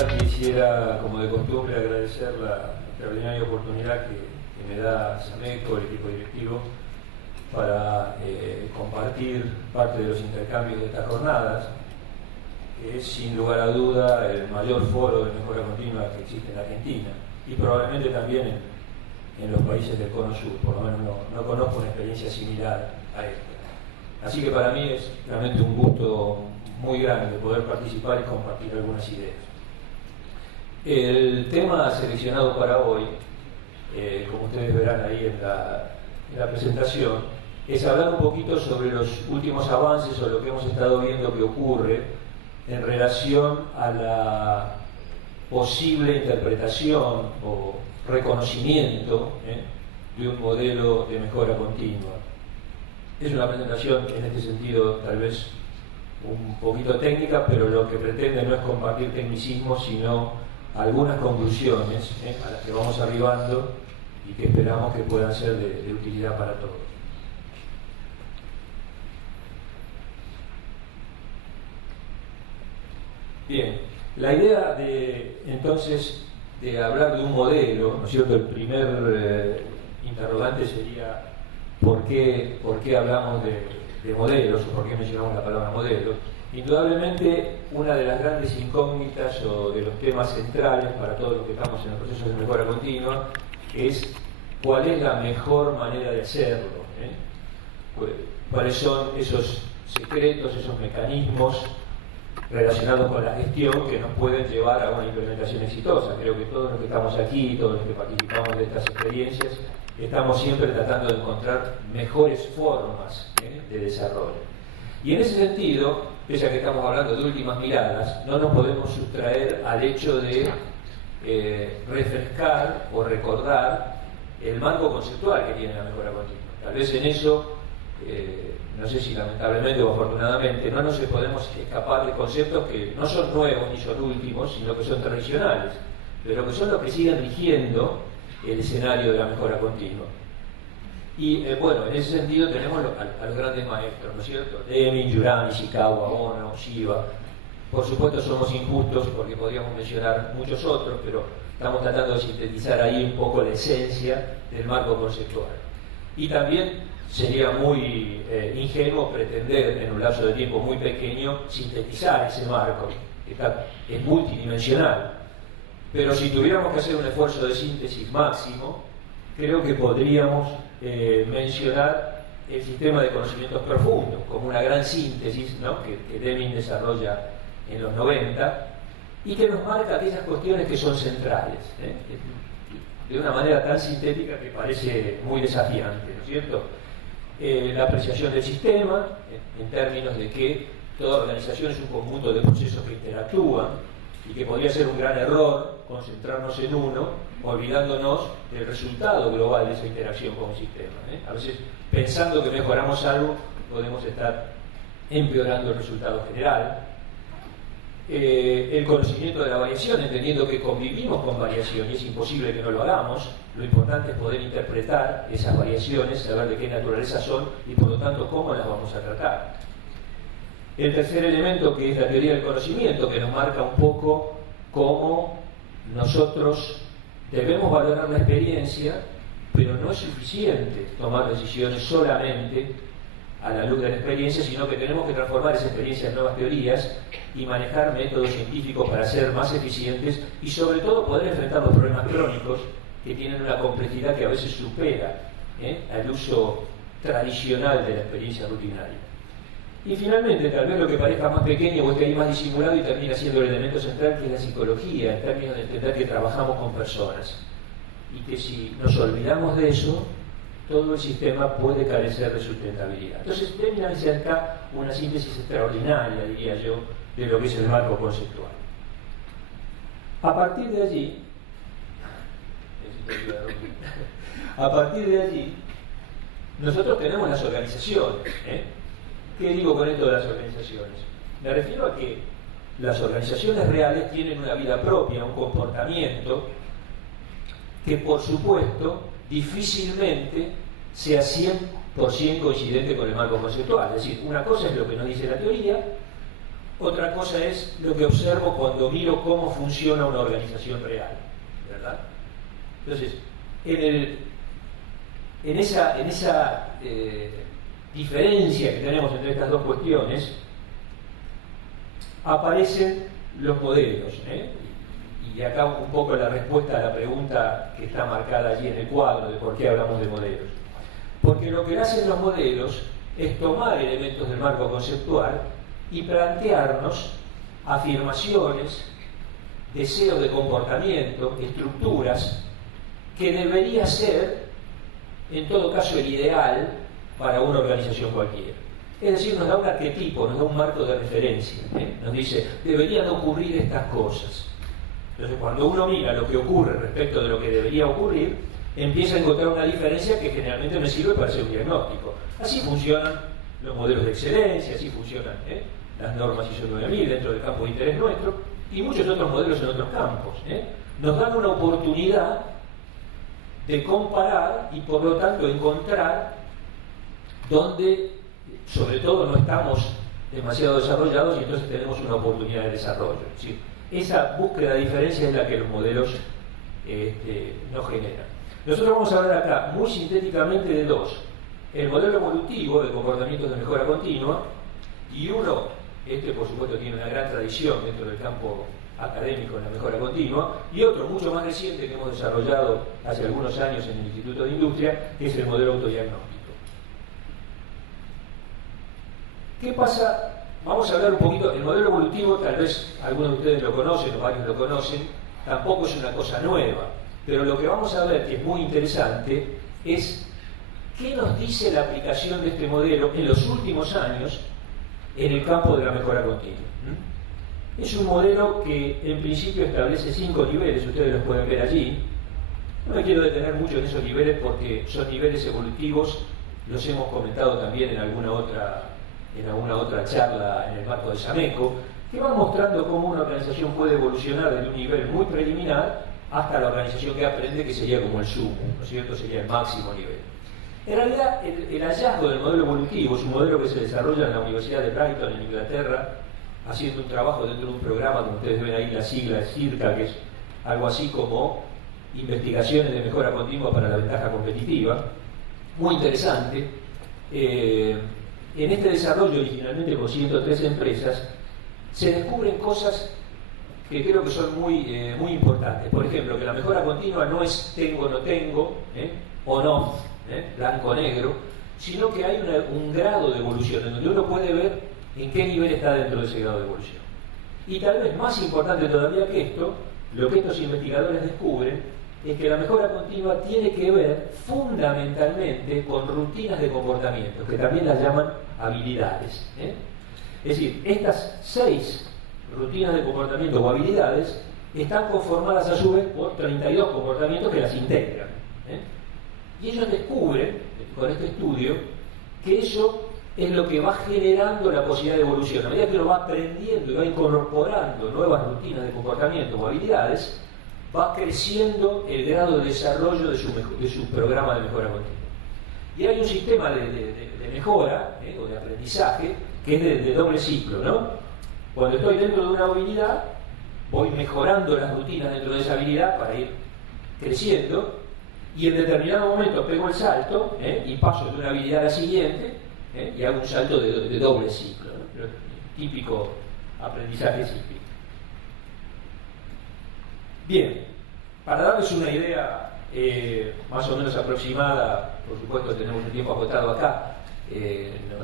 empezar quisiera, como de costumbre, agradecer la extraordinaria oportunidad que me da Sameco, el equipo directivo, para compartir parte de los intercambios de estas jornadas, que es sin lugar a duda el mayor foro de mejora continua que existe en Argentina y probablemente también en los países del Cono Sur. Por lo menos no conozco una experiencia similar a esta. Así que para mí es realmente un gusto muy grande poder participar y compartir algunas ideas. El tema seleccionado para hoy, como ustedes verán ahí en la presentación, es hablar un poquito sobre los últimos avances o lo que hemos estado viendo que ocurre en relación a la posible interpretación o reconocimiento de un modelo de mejora continua. Es una presentación en este sentido tal vez un poquito técnica, pero lo que pretende no es compartir tecnicismos, sino algunas conclusiones a las que vamos arribando y que esperamos que puedan ser de utilidad para todos. Bien, la idea entonces de hablar de un modelo, ¿no es cierto? El primer interrogante sería ¿por qué hablamos de modelos o por qué mencionamos la palabra modelo? Indudablemente una de las grandes incógnitas o de los temas centrales para todos los que estamos en el proceso de mejora continua es cuál es la mejor manera de hacerlo, cuáles son esos secretos, esos mecanismos relacionados con la gestión que nos pueden llevar a una implementación exitosa. Creo que todos los que estamos aquí, todos los que participamos de estas experiencias, estamos siempre tratando de encontrar mejores formas de desarrollo. Y en ese sentido, pese a que estamos hablando de últimas miradas, no nos podemos sustraer al hecho de refrescar o recordar el marco conceptual que tiene la mejora continua. Tal vez en eso, no sé si lamentablemente o afortunadamente, no nos podemos escapar de conceptos que no son nuevos ni son últimos, sino que son tradicionales, pero que son los que siguen rigiendo el escenario de la mejora continua. Y bueno, en ese sentido tenemos a los grandes maestros, ¿no es cierto? Deming, Yurani, Ishikawa, Ono, Shiba. Por supuesto somos injustos porque podríamos mencionar muchos otros, pero estamos tratando de sintetizar ahí un poco la esencia del marco conceptual. Y también sería muy ingenuo pretender en un lapso de tiempo muy pequeño sintetizar ese marco, que es multidimensional. Pero si tuviéramos que hacer un esfuerzo de síntesis máximo, creo que podríamos mencionar el sistema de conocimientos profundos como una gran síntesis, ¿no? que Deming desarrolla en los 90 y que nos marca aquellas cuestiones que son centrales, de una manera tan sintética que parece muy desafiante, ¿no es cierto? La apreciación del sistema en términos de que toda organización es un conjunto de procesos que interactúan y que podría ser un gran error concentrarnos en uno, olvidándonos del resultado global de esa interacción con un sistema. A veces, pensando que mejoramos algo, podemos estar empeorando el resultado general. El conocimiento de la variación, entendiendo que convivimos con variación y es imposible que no lo hagamos. Lo importante es poder interpretar esas variaciones, saber de qué naturaleza son y por lo tanto cómo las vamos a tratar. El tercer elemento, que es la teoría del conocimiento, que nos marca un poco cómo nosotros debemos valorar la experiencia, pero no es suficiente tomar decisiones solamente a la luz de la experiencia, sino que tenemos que transformar esa experiencia en nuevas teorías y manejar métodos científicos para ser más eficientes y sobre todo poder enfrentar los problemas crónicos que tienen una complejidad que a veces supera al uso tradicional de la experiencia rutinaria. Y finalmente, tal vez lo que parezca más pequeño o esté ahí más disimulado y termina siendo el elemento central, que es la psicología, en términos de entender que trabajamos con personas y que si nos olvidamos de eso, todo el sistema puede carecer de sustentabilidad. Entonces, Deming hace acá una síntesis extraordinaria, diría yo, de lo que es el marco conceptual. A partir de allí, nosotros tenemos las organizaciones. ¿Qué digo con esto de las organizaciones? Me refiero a que las organizaciones reales tienen una vida propia, un comportamiento que, por supuesto, difícilmente sea 100% coincidente con el marco conceptual. Es decir, una cosa es lo que nos dice la teoría otra cosa es lo que observo cuando miro cómo funciona una organización real, ¿verdad? Entonces, en esa diferencia que tenemos entre estas dos cuestiones, aparecen los modelos, y acá un poco la respuesta a la pregunta que está marcada allí en el cuadro de por qué hablamos de modelos. Porque lo que hacen los modelos es tomar elementos del marco conceptual y plantearnos afirmaciones, deseos de comportamiento, estructuras que debería ser, en todo caso, el ideal para una organización cualquiera. Es decir, nos da un arquetipo, nos da un marco de referencia, nos dice, deberían ocurrir estas cosas. Entonces, cuando uno mira lo que ocurre respecto de lo que debería ocurrir, empieza a encontrar una diferencia que generalmente me sirve para hacer un diagnóstico. Así funcionan los modelos de excelencia, así funcionan las normas ISO 9000 dentro del campo de interés nuestro, y muchos otros modelos en otros campos. Nos dan una oportunidad de comparar y por lo tanto encontrar donde sobre todo no estamos demasiado desarrollados y entonces tenemos una oportunidad de desarrollo. Es decir, esa búsqueda de diferencia es la que los modelos nos generan. Nosotros vamos a hablar acá muy sintéticamente de dos: el modelo evolutivo de comportamientos de mejora continua, y uno, por supuesto tiene una gran tradición dentro del campo académico en la mejora continua, y otro mucho más reciente que hemos desarrollado hace algunos años en el Instituto de Industria, que es el modelo autodiagnóstico. ¿Qué pasa? Vamos a hablar un poquito. El modelo evolutivo, tal vez algunos de ustedes lo conocen o varios lo conocen, tampoco es una cosa nueva, pero lo que vamos a ver, que es muy interesante, es qué nos dice la aplicación de este modelo en los últimos años en el campo de la mejora continua. Es un modelo que en principio establece 5 niveles, ustedes los pueden ver allí. No me quiero detener mucho en esos niveles porque son niveles evolutivos, los hemos comentado también en alguna otra charla en el marco de Sameco, que van mostrando cómo una organización puede evolucionar desde un nivel muy preliminar hasta la organización que aprende, que sería como el sumo, ¿no es cierto? Sería el máximo nivel. En realidad, el hallazgo del modelo evolutivo es un modelo que se desarrolla en la Universidad de Brighton, en Inglaterra, haciendo un trabajo dentro de un programa, como ustedes ven ahí la sigla es CIRCA, que es algo así como Investigaciones de Mejora Continua para la Ventaja Competitiva, muy interesante. En este desarrollo, originalmente con 103 empresas, se descubren cosas que creo que son muy importantes. Por ejemplo, que la mejora continua no es tengo, no tengo, on-off, blanco-negro, sino que hay un grado de evolución en donde uno puede ver en qué nivel está dentro de ese grado de evolución. Y tal vez más importante todavía que esto, lo que estos investigadores descubren es que la mejora continua tiene que ver fundamentalmente con rutinas de comportamiento, que también las llaman habilidades. Es decir, estas 6 rutinas de comportamiento o habilidades están conformadas a su vez por 32 comportamientos que las integran. Y ellos descubren, con este estudio, que eso es lo que va generando la posibilidad de evolución. A medida que uno va aprendiendo y va incorporando nuevas rutinas de comportamiento o habilidades, va creciendo el grado de desarrollo de su programa de mejora continua. Y hay un sistema de mejora o de aprendizaje que es de doble ciclo, ¿no? Cuando estoy dentro de una habilidad, voy mejorando las rutinas dentro de esa habilidad para ir creciendo, y en determinado momento pego el salto y paso de una habilidad a la siguiente y hago un salto de doble ciclo, ¿no? El típico aprendizaje cíclico. Bien, para darles una idea más o menos aproximada, por supuesto tenemos un tiempo agotado acá,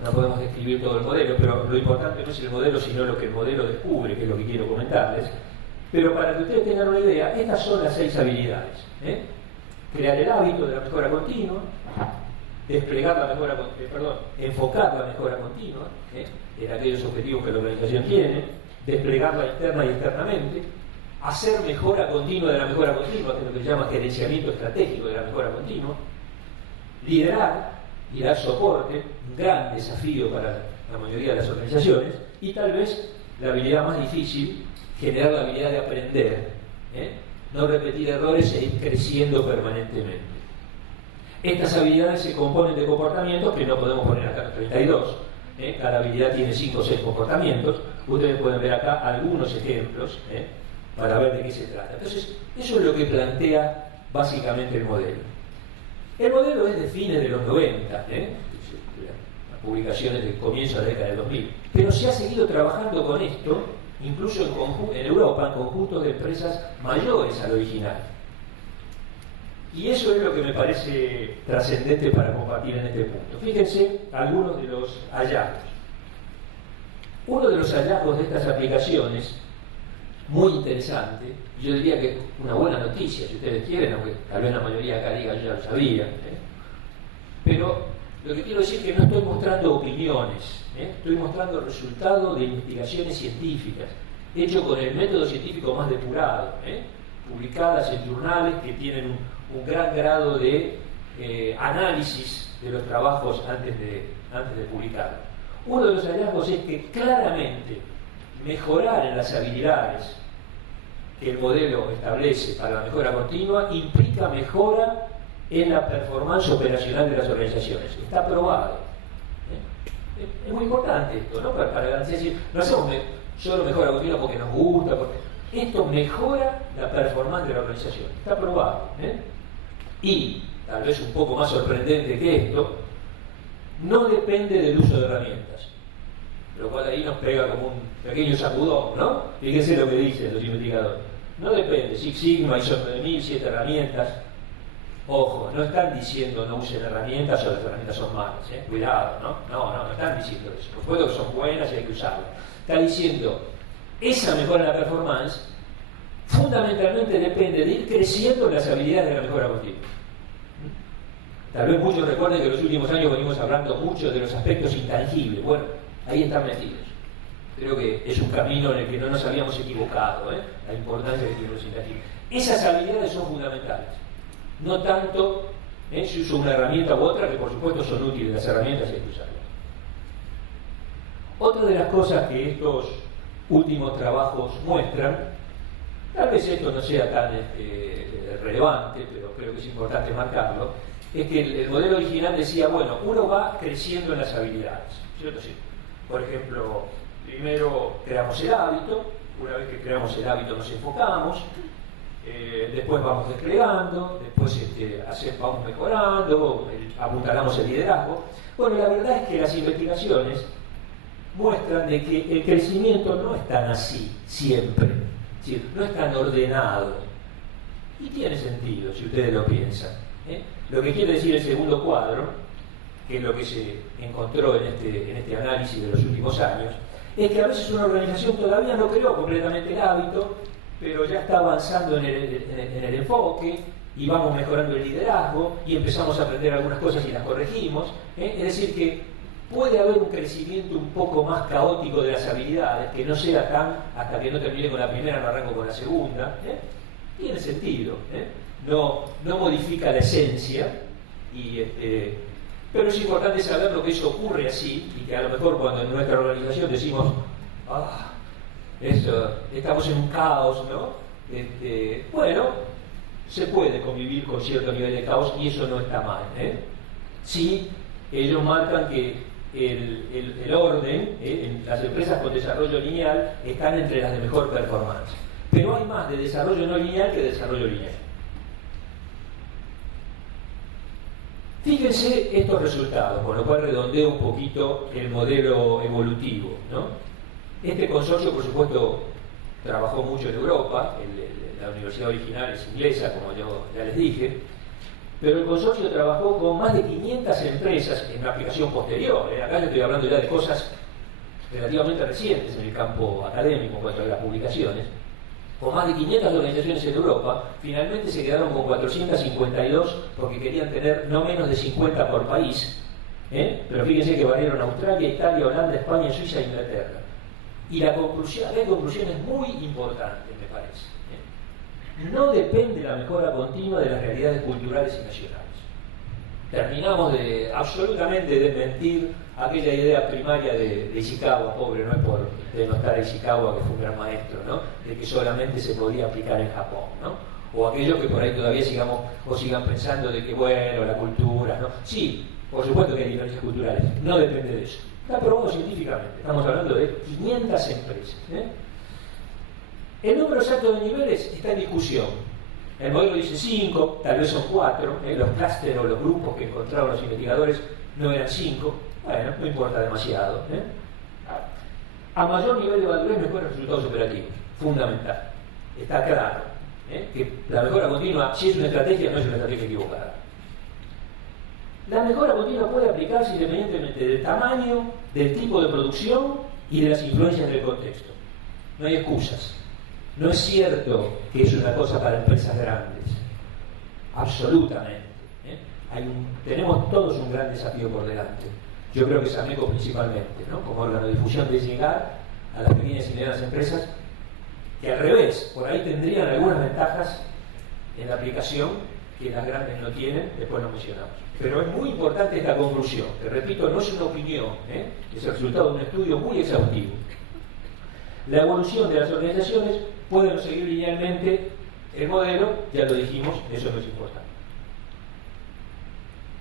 no podemos describir todo el modelo, pero lo importante no es el modelo, sino lo que el modelo descubre, que es lo que quiero comentarles. Pero para que ustedes tengan una idea, estas son las 6 habilidades. Crear el hábito de la mejora continua, desplegar la mejora, enfocar la mejora continua en aquellos objetivos que la organización tiene, desplegarla interna y externamente, hacer mejora continua de la mejora continua, que es lo que se llama gerenciamiento estratégico de la mejora continua, liderar y dar soporte, un gran desafío para la mayoría de las organizaciones, y tal vez la habilidad más difícil, generar la habilidad de aprender, no repetir errores e ir creciendo permanentemente. Estas habilidades se componen de comportamientos que no podemos poner acá en 32, Cada habilidad tiene 5 o 6 comportamientos. Ustedes pueden ver acá algunos ejemplos para ver de qué se trata. Entonces, eso es lo que plantea básicamente el modelo. El modelo es de fines de los 90, las publicaciones del comienzo de la década del 2000, pero se ha seguido trabajando con esto, incluso en Europa, en conjuntos de empresas mayores al original. Y eso es lo que me parece trascendente para compartir en este punto. Fíjense algunos de los hallazgos. Uno de los hallazgos de estas aplicaciones, muy interesante, yo diría que una buena noticia, si ustedes quieren, aunque tal vez la mayoría acá diga yo ya lo sabía, pero lo que quiero decir es que no estoy mostrando opiniones, estoy mostrando resultados de investigaciones científicas, hechos con el método científico más depurado, publicadas en journales que tienen un gran grado de análisis de los trabajos antes de publicarlos. Uno de los hallazgos es que claramente mejorar en las habilidades que el modelo establece para la mejora continua implica mejora en la performance operacional de las organizaciones. Está probado. Es muy importante esto, ¿no? Para garantizar, decir, no hacemos solo mejora continua porque nos gusta, esto mejora la performance de la organización. Está probado. Y, tal vez un poco más sorprendente que esto, no depende del uso de herramientas. Lo cual ahí nos pega como un pequeño sacudón, ¿no? Fíjense lo que dicen los investigadores. No depende, Six Sigma, ISO 9000, 7 herramientas. Ojo, no están diciendo no usen herramientas o las herramientas son malas, cuidado, ¿no? No están diciendo eso. Por supuesto que son buenas y hay que usarlas. Está diciendo, esa mejora en la performance fundamentalmente depende de ir creciendo en las habilidades de la mejora continua. Tal vez muchos recuerden que en los últimos años venimos hablando mucho de los aspectos intangibles. Bueno, ahí están metidos. Creo que es un camino en el que no nos habíamos equivocado, la importancia que tienen los intangibles. Esas habilidades son fundamentales. No tanto si uso una herramienta u otra, que por supuesto son útiles las herramientas y hay que usarlas. Otra de las cosas que estos últimos trabajos muestran, tal vez esto no sea tan relevante, pero creo que es importante marcarlo, es que el modelo original decía, bueno, uno va creciendo en las habilidades, ¿cierto? Sí. Por ejemplo, primero creamos el hábito, una vez que creamos el hábito nos enfocamos, después vamos desplegando, después vamos mejorando, apuntalamos el liderazgo. Bueno, la verdad es que las investigaciones muestran de que el crecimiento no es tan así siempre, es decir, no es tan ordenado. Y tiene sentido, si ustedes lo piensan. Lo que quiere decir el segundo cuadro, que es lo que se encontró en este análisis de los últimos años, es que a veces una organización todavía no creó completamente el hábito, pero ya está avanzando en el enfoque y vamos mejorando el liderazgo y empezamos a aprender algunas cosas y las corregimos. Es decir, que puede haber un crecimiento un poco más caótico de las habilidades, que no sea tan, hasta que no termine con la primera, no arranco con la segunda. Tiene sentido. No modifica la esencia, pero es importante saber lo que eso ocurre así, y que a lo mejor cuando en nuestra organización decimos, estamos en un caos, ¿no? Bueno, se puede convivir con cierto nivel de caos y eso no está mal. Sí, ellos marcan que el orden en las empresas con desarrollo lineal están entre las de mejor performance, pero hay más de desarrollo no lineal que de desarrollo lineal. Fíjense estos resultados, con lo cual redondeo un poquito el modelo evolutivo, ¿no? Este consorcio, por supuesto, trabajó mucho en Europa, la universidad original es inglesa, como yo ya les dije, pero el consorcio trabajó con más de 500 empresas en una aplicación posterior. Acá yo estoy hablando ya de cosas relativamente recientes en el campo académico en cuanto a las publicaciones. Con más de 500 organizaciones en Europa, finalmente se quedaron con 452 porque querían tener no menos de 50 por país, pero fíjense que valieron Australia, Italia, Holanda, España, Suiza e Inglaterra. Y la conclusión es muy importante, me parece. No depende la mejora continua de las realidades culturales y nacionales. Terminamos de absolutamente desmentir aquella idea primaria de Ishikawa, pobre, no es por denostar a Ishikawa, que fue un gran maestro, ¿no? De que solamente se podía aplicar en Japón, ¿no? O aquello que por ahí todavía sigan pensando de que, bueno, la cultura, ¿no? Sí, por supuesto que hay diferencias culturales, no depende de eso. Está probado científicamente. Estamos hablando de 500 empresas. El número exacto de niveles está en discusión. El modelo dice 5, tal vez son 4. Los clústeres o los grupos que encontraron los investigadores no eran 5. Bueno, no importa demasiado. A mayor nivel de madurez, mejores resultados operativos. Fundamental. Está claro que la mejora continua, si es una estrategia, no es una estrategia equivocada. La mejora continua puede aplicarse independientemente del tamaño, del tipo de producción y de las influencias del contexto. No hay excusas. No es cierto que es una cosa para empresas grandes. Absolutamente. Tenemos todos un gran desafío por delante. Yo creo que Sameco principalmente, ¿no? Como órgano de difusión, de llegar a las pequeñas y medianas empresas que al revés, por ahí tendrían algunas ventajas en la aplicación que las grandes no tienen, después lo mencionamos. Pero es muy importante esta conclusión, que repito, no es una opinión, es el resultado de un estudio muy exhaustivo. La evolución de las organizaciones puede no seguir linealmente el modelo, ya lo dijimos, eso no es importante.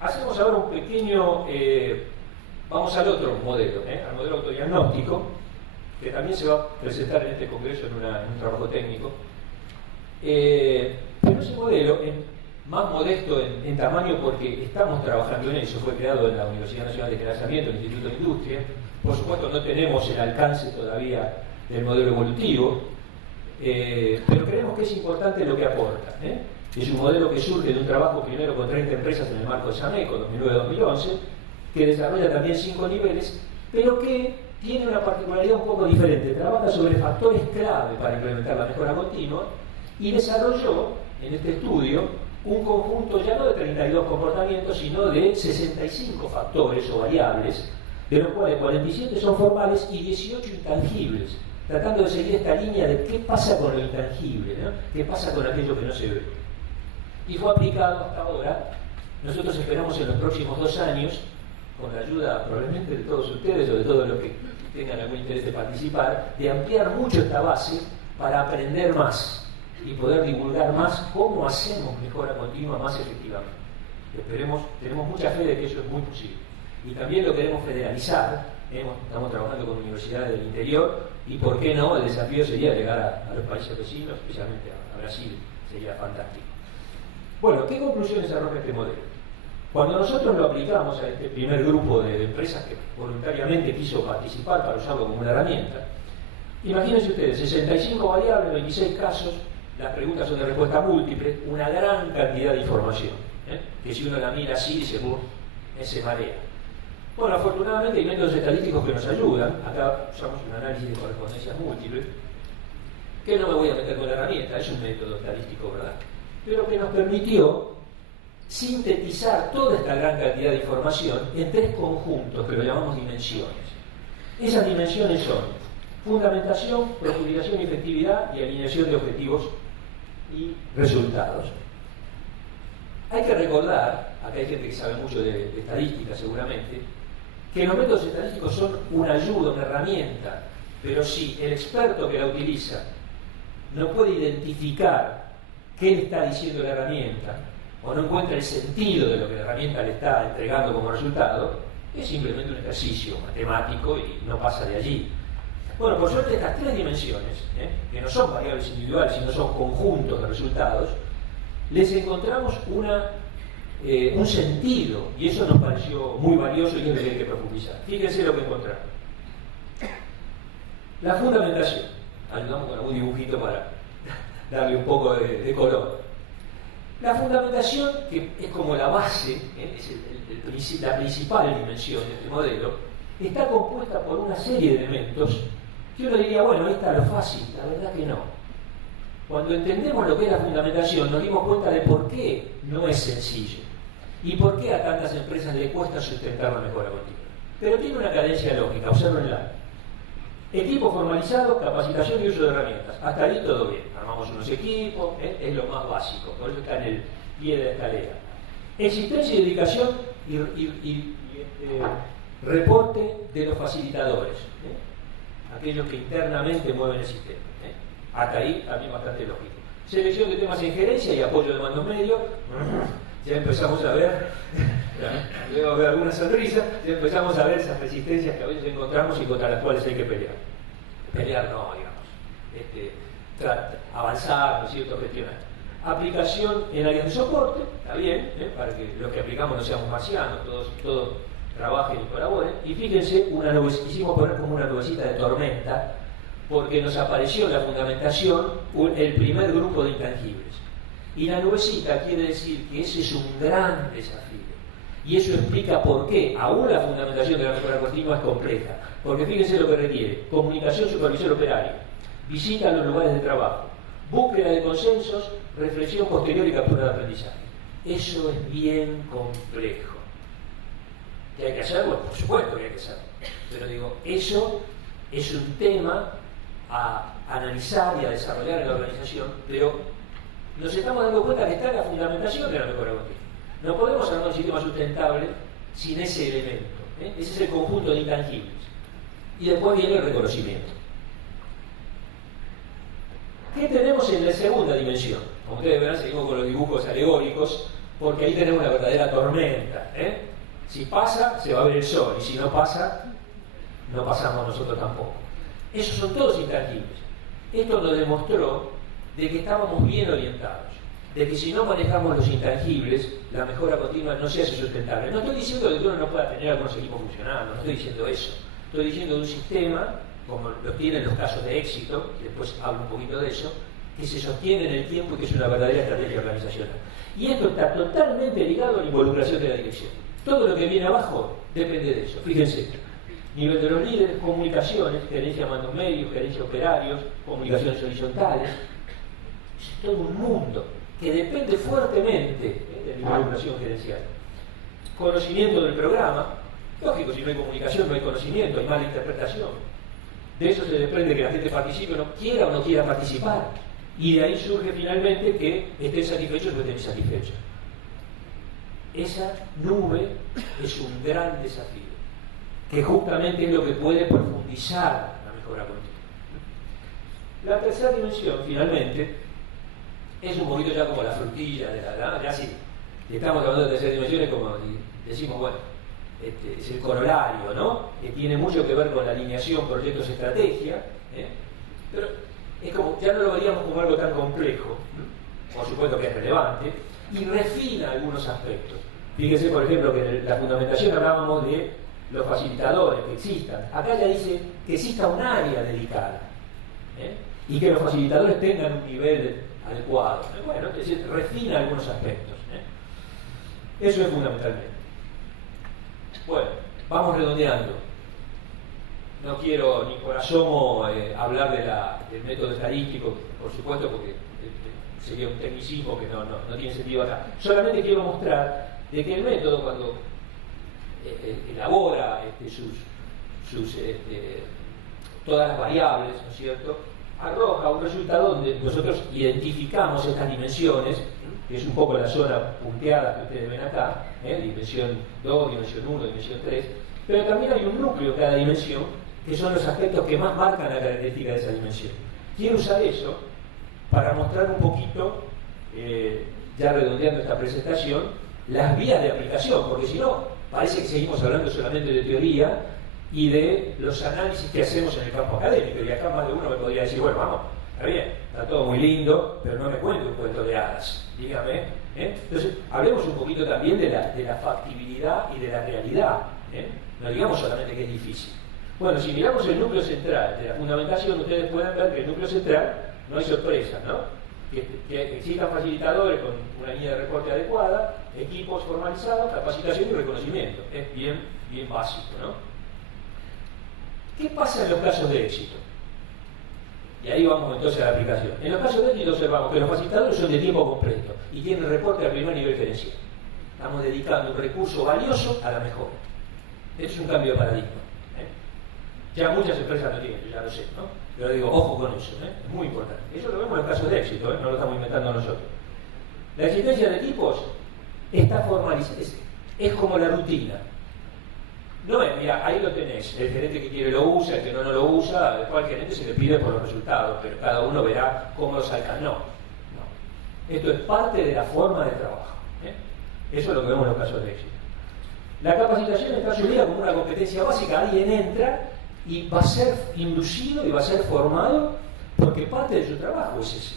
Hacemos ahora un pequeño, vamos al otro modelo, al modelo autodiagnóstico, que también se va a presentar en este congreso en un trabajo técnico. Pero ese modelo, más modesto en tamaño porque estamos trabajando en eso, fue creado en la Universidad Nacional de Gerenciamiento, el Instituto de Industria. Por supuesto no tenemos el alcance todavía del modelo evolutivo, pero creemos que es importante lo que aporta. Es un modelo que surge de un trabajo primero con 30 empresas en el marco de Sameco, 2009-2011, que desarrolla también 5 niveles, pero que tiene una particularidad un poco diferente. Trabaja sobre factores clave para implementar la mejora continua y desarrolló en este estudio un conjunto ya no de 32 comportamientos, sino de 65 factores o variables, de los cuales 47 son formales y 18 intangibles, tratando de seguir esta línea de qué pasa con lo intangible, ¿no? Qué pasa con aquello que no se ve. Y fue aplicado hasta ahora. Nosotros esperamos en los próximos 2 años, con la ayuda probablemente de todos ustedes o de todos los que tengan algún interés de participar, de ampliar mucho esta base para aprender más y poder divulgar más cómo hacemos mejora continua más efectivamente. Esperemos, tenemos mucha fe de que eso es muy posible. Y también lo queremos federalizar. Estamos trabajando con universidades del interior y, ¿por qué no? El desafío sería llegar a los países vecinos, especialmente a Brasil. Sería fantástico. Bueno, ¿qué conclusiones arroja este modelo? Cuando nosotros lo aplicamos a este primer grupo de empresas que voluntariamente quiso participar para usarlo como una herramienta, imagínense ustedes, 65 variables, 26 casos, las preguntas son de respuesta múltiple, una gran cantidad de información, que si uno la mira así dice, se marea. Bueno, afortunadamente hay métodos estadísticos que nos ayudan. Acá usamos un análisis de correspondencias múltiples, que no me voy a meter con la herramienta, es un método estadístico, ¿verdad? Pero que nos permitió sintetizar toda esta gran cantidad de información en 3 conjuntos que lo llamamos dimensiones. Esas dimensiones son fundamentación, profundización y efectividad y alineación de objetivos y resultados. Hay que recordar, acá hay gente que sabe mucho de estadística seguramente, que los métodos estadísticos son una ayuda, una herramienta, pero si el experto que la utiliza no puede identificar qué le está diciendo la herramienta, o no encuentra el sentido de lo que la herramienta le está entregando como resultado, es simplemente un ejercicio matemático y no pasa de allí. Bueno, por suerte estas 3 dimensiones, que no son variables individuales, sino son conjuntos de resultados, les encontramos un sentido, y eso nos pareció muy valioso y es lo que hay que profundizar. Fíjense lo que encontramos. La fundamentación. Ayudamos con algún dibujito para darle un poco de color. La fundamentación, que es como la base, es la principal dimensión de este modelo, está compuesta por una serie de elementos que uno diría, bueno, ahí está lo fácil. La verdad que no. Cuando entendemos lo que es la fundamentación, nos dimos cuenta de por qué no es sencillo y por qué a tantas empresas les cuesta sustentar la mejora continua. Pero tiene una cadencia lógica, observenla. Equipo formalizado, capacitación y uso de herramientas. Hasta ahí todo bien. Armamos unos equipos, es lo más básico, por eso está en el pie de la escalera. Existencia y dedicación y reporte de los facilitadores, aquellos que internamente mueven el sistema. Hasta ahí también bastante lógico. Selección de temas en gerencia y apoyo de mandos medios. Ya empezamos a ver Luego de alguna sonrisa, empezamos a ver esas resistencias que a veces encontramos y contra las cuales hay que pelear. Pelear no, digamos. Avanzar, ¿no es cierto?, gestionar. Aplicación en áreas de soporte, está bien, para que los que aplicamos no seamos marcianos, todos trabajen y colaboren. Y fíjense, quisimos poner como una nubecita de tormenta, porque nos apareció en la fundamentación el primer grupo de intangibles. Y la nubecita quiere decir que ese es un gran desafío. Y eso explica por qué aún la fundamentación de la mejora continua es compleja. Porque fíjense lo que requiere: comunicación supervisor operario, visita a los lugares de trabajo, búsqueda de consensos, reflexión posterior y captura de aprendizaje. Eso es bien complejo. ¿Que hay que hacerlo? Por supuesto que hay que hacerlo. Pero digo, eso es un tema a analizar y a desarrollar en la organización, pero nos estamos dando cuenta que está en la fundamentación de la mejora continua. No podemos armar un sistema sustentable sin ese elemento. Ese es el conjunto de intangibles. Y después viene el reconocimiento. ¿Qué tenemos en la segunda dimensión? Como ustedes verán, seguimos con los dibujos alegóricos, porque ahí tenemos una verdadera tormenta. Si pasa, se va a ver el sol, y si no pasa, no pasamos nosotros tampoco. Esos son todos intangibles. Esto nos demostró de que estábamos bien orientados, de que si no manejamos los intangibles, la mejora continua no se hace sustentable. No estoy diciendo de que uno no pueda tener algunos equipos funcionando, no estoy diciendo eso. Estoy diciendo de un sistema, como lo tienen los casos de éxito, y después hablo un poquito de eso, que se sostiene en el tiempo y que es una verdadera estrategia organizacional. Y esto está totalmente ligado a la involucración de la dirección. Todo lo que viene abajo depende de eso. Fíjense, nivel de los líderes, comunicaciones, gerencia de mandos medios, gerencia de operarios, comunicaciones horizontales. Es todo un mundo que depende fuertemente de la involucración gerencial. Conocimiento del programa. Lógico, si no hay comunicación, no hay conocimiento, hay mala interpretación. De eso se desprende que la gente participe o no quiera participar. Y de ahí surge finalmente que estén satisfechos o estén insatisfechos. Esa nube es un gran desafío, que justamente es lo que puede profundizar la mejora continua. La tercera dimensión, finalmente, es un poquito ya como la frutilla de ya sí, estamos hablando de tercera dimensión, es como decimos, bueno, es el corolario, ¿no? Que tiene mucho que ver con la alineación, proyectos, estrategia, pero es como, ya no lo veríamos como algo tan complejo, por supuesto que es relevante, y refina algunos aspectos. Fíjese, por ejemplo, que en la fundamentación hablábamos de los facilitadores que existan. Acá ya dice que exista un área dedicada, y que los facilitadores tengan un nivel adecuado. Bueno, es decir, refina algunos aspectos. Eso es fundamentalmente. Bueno, vamos redondeando. No quiero ni por asomo hablar del método estadístico, por supuesto, porque sería un tecnicismo que no tiene sentido acá. Solamente quiero mostrar de que el método, cuando elabora todas las variables, ¿no es cierto?, arroja un resultado donde nosotros identificamos estas dimensiones, que es un poco la zona punteada que ustedes ven acá, dimensión 2, dimensión 1, dimensión 3, pero también hay un núcleo en cada dimensión, que son los aspectos que más marcan la característica de esa dimensión. Quiero usar eso para mostrar un poquito, ya redondeando esta presentación, las vías de aplicación, porque si no, parece que seguimos hablando solamente de teoría y de los análisis que hacemos en el campo académico, y acá más de uno me podría decir, bueno, vamos, está bien, está todo muy lindo, pero no me cuente un cuento de hadas, dígame. Entonces, hablemos un poquito también de la factibilidad y de la realidad, no digamos solamente que es difícil. Bueno, si miramos el núcleo central de la fundamentación, ustedes pueden ver que el núcleo central no hay sorpresa, ¿no? Que existan facilitadores con una línea de reporte adecuada, equipos formalizados, capacitación y reconocimiento. Es bien básico, ¿no? ¿Qué pasa en los casos de éxito? Y ahí vamos entonces a la aplicación. En los casos de éxito observamos que los facilitadores son de tiempo completo y tienen reporte al primer nivel gerencial. Estamos dedicando un recurso valioso a la mejora. Esto es un cambio de paradigma. Ya muchas empresas lo tienen, ya lo sé, ¿no? Pero digo, ojo con eso, es muy importante. Eso lo vemos en los casos de éxito, no lo estamos inventando nosotros. La existencia de equipos está formalizada, es como la rutina. No es, mira, ahí lo tenés, el gerente que quiere lo usa, el que no lo usa, después al gerente se le pide por los resultados, pero cada uno verá cómo los alcanza. No. Esto es parte de la forma de trabajo. Eso es lo que vemos en los casos de éxito. La capacitación está asumida como una competencia básica. Alguien entra y va a ser inducido y va a ser formado porque parte de su trabajo es ese.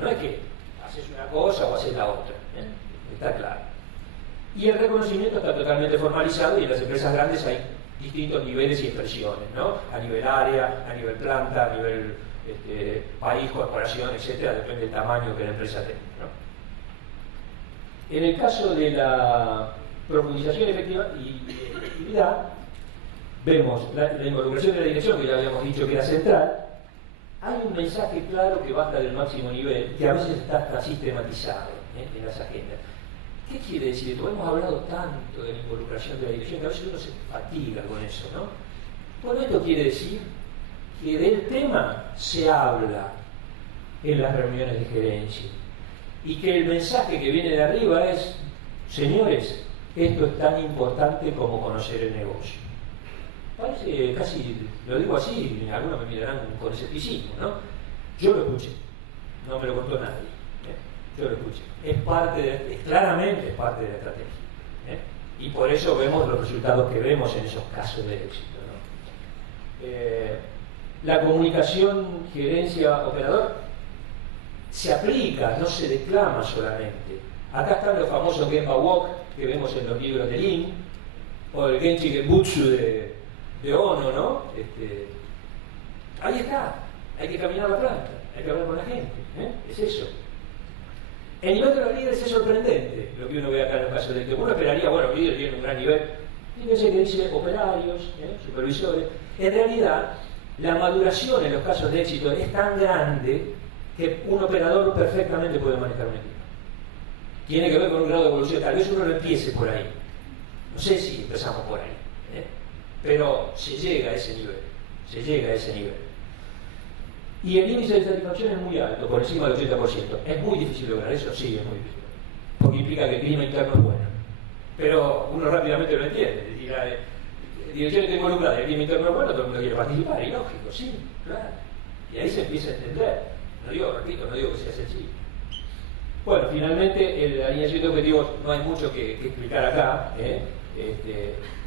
No es que haces una cosa o haces la otra, está claro. Y el reconocimiento está totalmente formalizado y en las empresas grandes hay distintos niveles y expresiones, ¿no? A nivel área, a nivel planta, a nivel país, corporación, etcétera, depende del tamaño que la empresa tenga, ¿no? En el caso de la profundización efectiva y efectividad, vemos la involucración de la dirección, que ya habíamos dicho que era central. Hay un mensaje claro que basta del máximo nivel, que a veces está hasta sistematizado en las agendas. ¿Qué quiere decir esto? Hemos hablado tanto de la involucración de la dirección que a veces uno se fatiga con eso, ¿no? Bueno, esto quiere decir que del tema se habla en las reuniones de gerencia y que el mensaje que viene de arriba es: señores, esto es tan importante como conocer el negocio. Parece casi, lo digo así, algunos me mirarán con escepticismo, ¿no? Yo lo escuché, no me lo contó nadie, yo lo escuché. Claramente es parte de la estrategia, y por eso vemos los resultados que vemos en esos casos de éxito, ¿no? La comunicación gerencia-operador se aplica, no se declama solamente. Acá están los famosos Gemba Walk que vemos en los libros de Lean, o el Genchi Genbutsu de Ono, ¿no? Ahí está, hay que caminar la planta, hay que hablar con la gente, es eso. El nivel de los líderes es sorprendente, lo que uno ve acá en el caso de que uno esperaría, bueno, los líderes tienen un gran nivel, fíjense que dice operarios, supervisores. En realidad, la maduración en los casos de éxito es tan grande que un operador perfectamente puede manejar un equipo. Tiene que ver con un grado de evolución, tal vez uno lo empiece por ahí, no sé si empezamos por ahí, pero se llega a ese nivel, y el índice de satisfacción es muy alto, por encima del 80%. ¿Es muy difícil lograr eso? Sí, es muy difícil, porque implica que el clima interno es bueno, pero uno rápidamente lo entiende. Es decir, la dirección está involucrada, el clima interno es bueno, todo el mundo quiere participar, y lógico, sí, claro, y ahí se empieza a entender. No digo que sea sencillo. Bueno, finalmente, el alineación de objetivos, no hay mucho que explicar acá,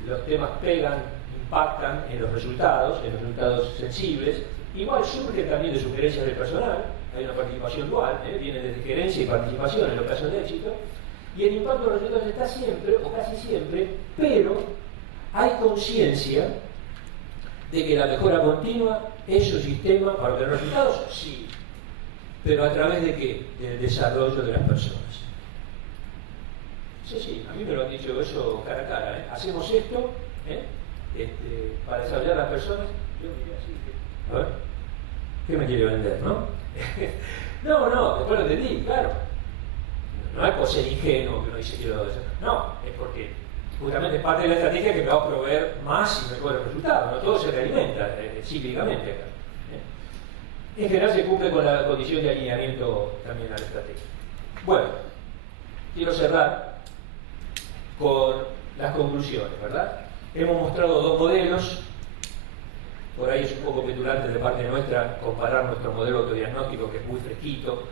los temas pegan, impactan en los resultados sensibles. Igual surge también de sugerencias del personal, hay una participación dual, viene desde gerencia y participación en los casos de éxito, y el impacto de los resultados está siempre, o casi siempre, pero hay conciencia de que la mejora continua es un sistema para obtener resultados, sí, pero a través de ¿qué? Del desarrollo de las personas. Sí, a mí me lo han dicho eso cara a cara, hacemos esto para desarrollar las personas. Yo diría así, a ver, ¿qué me quiere vender, no? No, después lo entendí, claro. No es por ser ingenuo que uno dice quiero eso. No, es porque justamente es parte de la estrategia que me va a proveer más y mejores resultados. No todo se realimenta cíclicamente acá. En general se cumple con la condición de alineamiento también a la estrategia. Bueno, quiero cerrar con las conclusiones, ¿verdad? Hemos mostrado dos modelos. Por ahí es un poco petulante de parte nuestra comparar nuestro modelo autodiagnóstico, que es muy fresquito,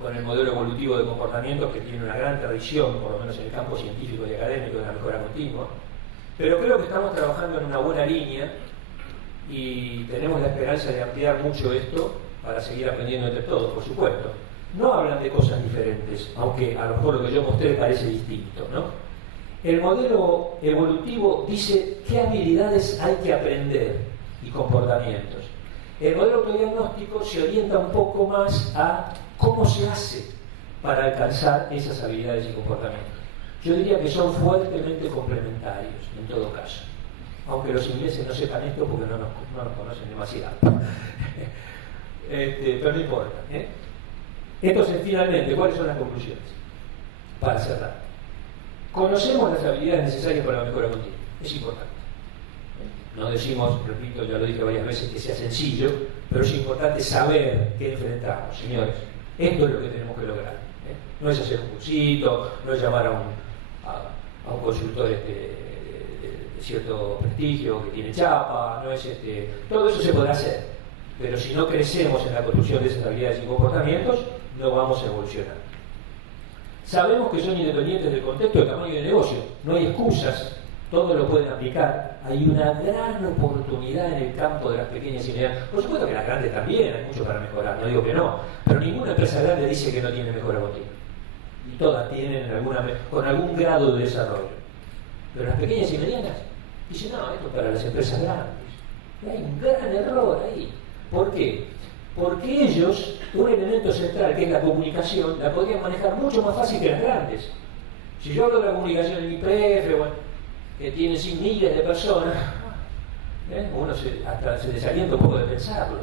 con el modelo evolutivo de comportamiento, que tiene una gran tradición, por lo menos en el campo científico y académico, de la mejora continua. Pero creo que estamos trabajando en una buena línea y tenemos la esperanza de ampliar mucho esto para seguir aprendiendo entre todos, por supuesto. No hablan de cosas diferentes, aunque a lo mejor lo que yo mostré parece distinto, ¿no? El modelo evolutivo dice qué habilidades hay que aprender y comportamientos. El modelo autodiagnóstico se orienta un poco más a cómo se hace para alcanzar esas habilidades y comportamientos. Yo diría que son fuertemente complementarios, en todo caso. Aunque los ingleses no sepan esto porque no nos conocen demasiado. Pero no importa. Entonces, finalmente, ¿cuáles son las conclusiones? Para cerrar. Conocemos las habilidades necesarias para la mejora continua. Es importante. No decimos, repito, ya lo dije varias veces, que sea sencillo, pero es importante saber qué enfrentamos, señores. Esto es lo que tenemos que lograr. No es hacer un cursito, no es llamar a un consultor de cierto prestigio que tiene chapa, no es todo eso se podrá hacer, pero si no crecemos en la construcción de esas habilidades y comportamientos, no vamos a evolucionar. Sabemos que son independientes del contexto, del tamaño del negocio. No hay excusas, todos lo pueden aplicar. Hay una gran oportunidad en el campo de las pequeñas y medianas. Por supuesto que las grandes también, hay mucho para mejorar, no digo que no. Pero ninguna empresa grande dice que no tiene mejora continua. Y todas tienen con algún grado de desarrollo. Pero las pequeñas y medianas dicen, no, esto es para las empresas grandes. Y hay un gran error ahí. ¿Por qué? Porque ellos, un elemento central que es la comunicación, la podrían manejar mucho más fácil que las grandes. Si yo hablo de la comunicación en IPF, bueno, que tiene sin miles de personas, uno hasta se desalienta un poco de pensarlo.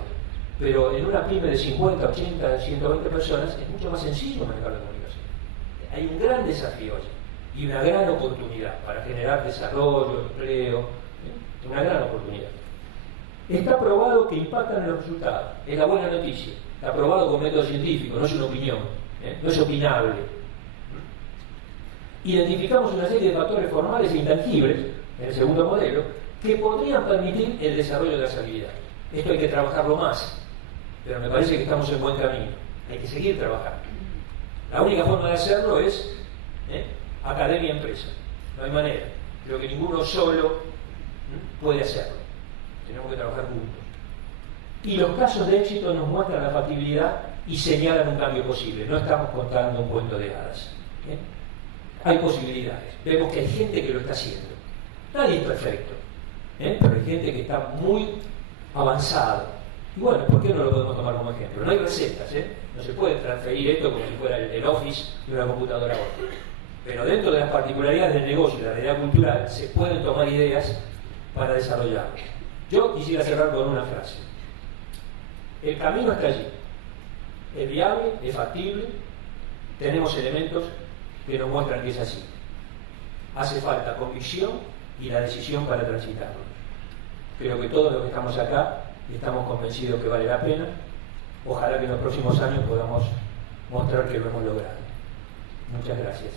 Pero en una pyme de 50, 80, 120 personas es mucho más sencillo manejar la comunicación. Hay un gran desafío allí y una gran oportunidad para generar desarrollo, empleo, una gran oportunidad. Está probado que impactan en los resultados. Es la buena noticia. Está probado con método científico, no es una opinión, no es opinable. Identificamos una serie de factores formales e intangibles, en el segundo modelo, que podrían permitir el desarrollo de las habilidades. Esto hay que trabajarlo más, pero me parece que estamos en buen camino. Hay que seguir trabajando. La única forma de hacerlo es academia-empresa. No hay manera. Creo que ninguno solo puede hacerlo. Tenemos que trabajar juntos. Y los casos de éxito nos muestran la factibilidad y señalan un cambio posible. No estamos contando un cuento de hadas. Hay posibilidades. Vemos que hay gente que lo está haciendo. Nadie es perfecto, pero hay gente que está muy avanzada. Y bueno, ¿por qué no lo podemos tomar como ejemplo? No hay recetas, no se puede transferir esto como si fuera el Office de una computadora a otra. Pero dentro de las particularidades del negocio y de la realidad cultural se pueden tomar ideas para desarrollarlo. Yo quisiera cerrar con una frase. El camino está allí. Es viable, es factible, tenemos elementos que nos muestran que es así. Hace falta convicción y la decisión para transitarlo. Creo que todos los que estamos acá estamos convencidos que vale la pena. Ojalá que en los próximos años podamos mostrar que lo hemos logrado. Muchas gracias.